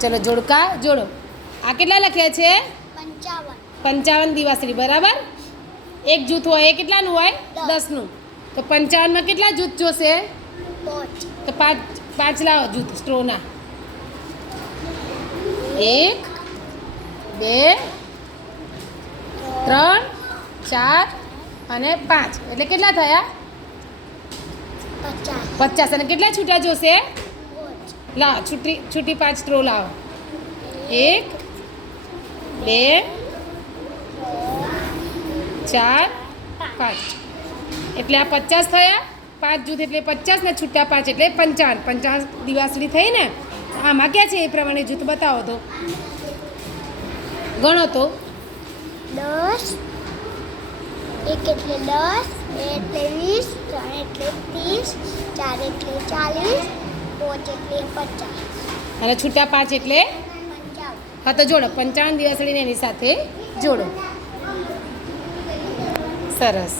ચલો જોડકા જોડો. આ કેટલા લખ્યા છે? 55. 55 દિવાસળી બરાબર. એક જૂથ હોય એ કેટલાનું હોય? 10નું. તો 55માં કેટલા જૂથ જોશે? 5. તો પાંચ લાવો જૂથ સ્ટ્રોના. 1 2 3 4 અને 5 એટલે કેટલા થયા? 50. 50. અને કેટલા છૂટા જોશે? 5. લાવો છૂટી 5 સ્ટ્રો લાવો. 1 2 4 5 એટલે આ 50 થયા. 5 જૂથ એટલે 50 ને છૂટા 5 એટલે 55. 55 દિવાસળી થઈ ને. આમાં ક્યાં છે એ પ્રમાણે જૂથ બતાવો તો ગણો તો. 10. 1 એટલે 10. 2 એટલે 20. 3 એટલે 30. 4 એટલે 40. 5 એટલે 50. અને છૂટા 5 એટલે 55. હા તો જોડો 55 દિવાસળીને એની સાથે જોડો. સરસ.